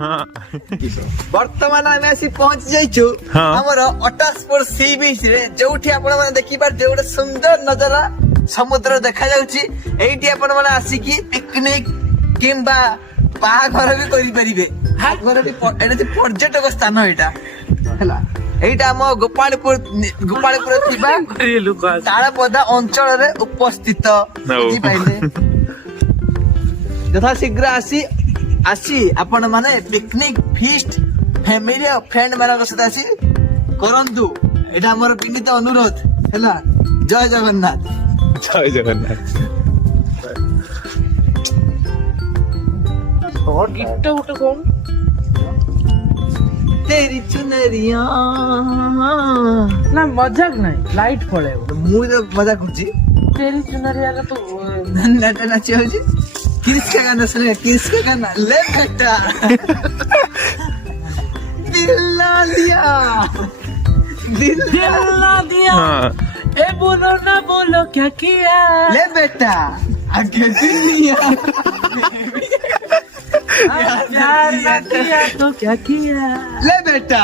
बर्तमान आम आसी पहुंच जाइछु हमर अटासपुर सी बीच रे जोठी आपण माने देखि पार जे गोटे सुंदर नजारा समुद्र देखा जाउची एइटी आपण माने आसी की पिकनिक किंबा बाहाघर भी करि परिबे बाहाघर भी एटा पर्यटक स्थान एटा हला एइटा हम गोपालपुर थिबा ताळपदा अंचल रे उपस्थित बुझी पाइले यथा शीघ्र आसी आपण माने पिकनिक फीस्ट फैमिली और फ्रेंड मानक सहित आसी करंतु एटा हमर विनीत अनुरोध हैला जय जगन्नाथ जय जगन्नाथ और गिफ्ट उठ कौन तेरी चुनरिया ना मजाक नहीं लाइट पड़े मु तो मजा करछी तेरी चुनरिया का तो नाटा नाची होजी किसका गाना सुने किसका गाना ले बेटा दिल ना दिया ए बोलो ना बोलो क्या किया ले बेटा आगे दुनिया प्यार ना किया तो क्या किया ले बेटा